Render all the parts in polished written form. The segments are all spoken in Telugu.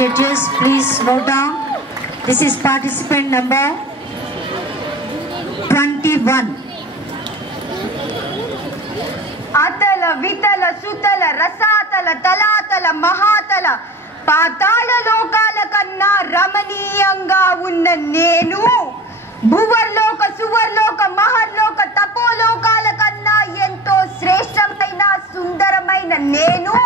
Judges, please note down. This is participant number 21. అతల వితల సుతల రసాతల తలాతల మహాతల పాతాళ లోకాల కన్నా రమణీయంగా ఉన్న నేను భువర్లోక సువర్లోక మహర్లోక తపోలోకాల కన్నా ఎంతో శ్రేష్టమైన సుందరమైన నేను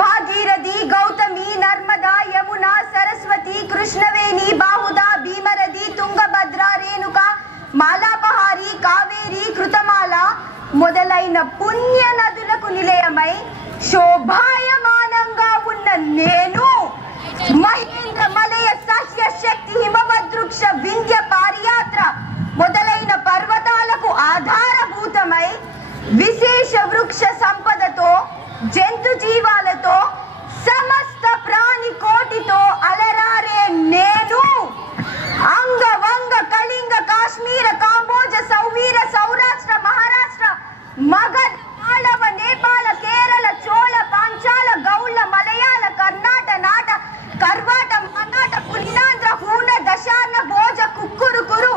భాగీరథి గౌతమి నర్మదా యమున సరస్వతి కృష్ణవేణి బాహుదా భీమరథి తుంగభద్ర రేణుక మాలాపహారి కావేరి కృతమాల మొదలైన పుణ్య నదులకు నిలయమై శోభాయమానంగా ఉన్న నేను మహేంద్ర మలయ సస్య శక్తి హిమవద్వృక్ష వింధ్య పారియాత్ర మొదలైన పర్వతాలకు ఆధారభూతమై విశేష వృక్ష సంపదతో జంతు జీవాలతో సమస్త ప్రాణి కోటితో అలరారే నేను అంగ వంగ కళింగ కాశ్మీర కాంబోజ సౌవీర సౌరాష్ట్ర మహారాష్ట్ర మగధ మాళవ నేపాల కేరళ చోళ పాంచాల గౌళ మలయాళ కర్ణాట నాట కర్వాట మనాట పులినాంధ్ర హూన దశార్ణ భోజ కుక్కురు కురు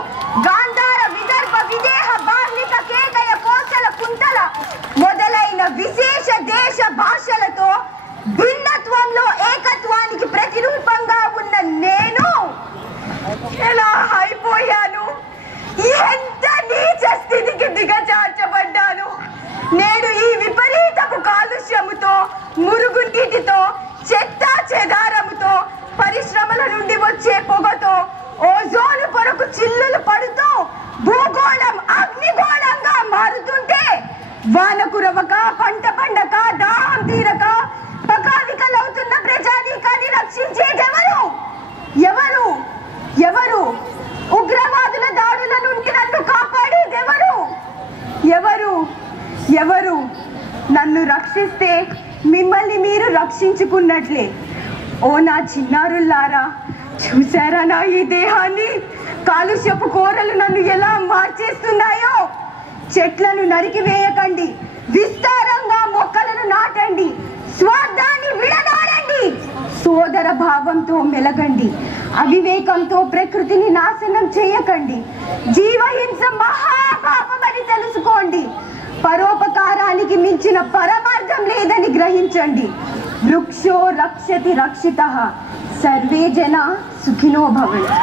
గాంధార విదర్భ విదేహ బాహ్లిక కేకయ కోసల కుంతల మొదలైన విశేష దేశ భాషలతో భిన్నత్వంలో ఏకత్వానికి ప్రతిరూపంగా ఉన్న నేను ఎలా అయిపోయాను, ఎంత నీచ స్థితికి దిగజార్చబడ్డాను. నేను ఈ విపరీతపు కాలుష్యముతో మురుగునీటితో చెత్త చెదారముతో పరిశ్రమల నుండి వచ్చే పొగతో ఓజోను పొరకు చిల్లులు పడుతూ భూగోళం అగ్నిగోళంగా మారుతుంటే వాన కురవక పంట పండక దాహం తీరక పకావికలవుతున్న ప్రజానీకాన్ని రక్షించేదెవరు? ఎవరు ఎవరు ఉగ్రవాదుల దాడుల నుండి నన్ను కాపాడేదెవరు? ఎవరు ఎవరు నన్ను రక్షిస్తే మిమ్మల్ని మీరు రక్షించుకున్నట్లే. ఓ నా చిన్నారులారా, చూసారా నా ఈ దేహాన్ని? కాలుష్యపు కోరలు నన్ను ఎలా మార్చేస్తున్నాయో. చెట్లను నరికివేయకండి, విస్తారంగా మొక్కలను నాటండి, స్వార్థాన్ని విడనాడండి, సోదర భావంతో మెలగండి, అవివేకంతో ప్రకృతిని నాశనం చేయకండి, జీవహింస మహాపాపమని తెలుసుకోండి, పరోపకారానికి మించిన పరమార్థం లేదని గ్రహించండి. వృక్షో రక్షతి రక్షితః, సర్వే జనా సుఖినో భవంతు.